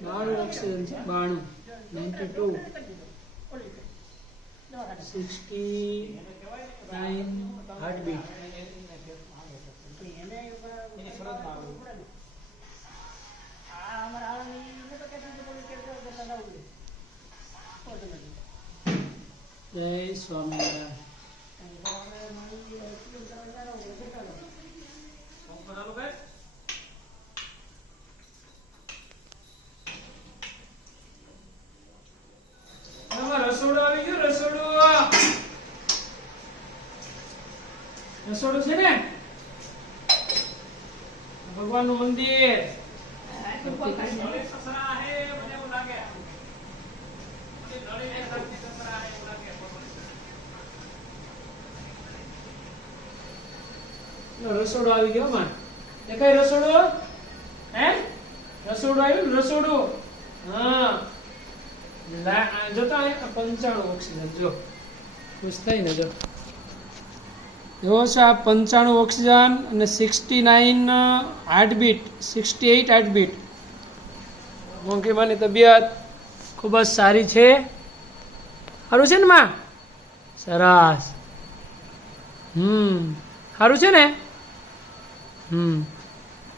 બાણું ઓક્સિજન છે બાણું ninety two sixty nine heartbeat Jai Swaminarayan આમાં રસોડું આવી ગયું રસોડું રસોડું છે ને? ભગવાનનું મંદિર રસોડો આવી ગયો માં દેખાય રસોડો? હે? રસોડો આવ્યું? રસોડો? હા. જોતા પંચાણું ઓક્સિજન જો. ખુશ થઈ ને જો. એવો છે આ પંચાણું ઓક્સિજન અને sixty nine heartbeat, sixty eight heartbeat. મોંઘીમાની તબિયત ખૂબ જ સારી છે. સારું છે ને માં? સરસ. હમ. સારું છે ને? હમ.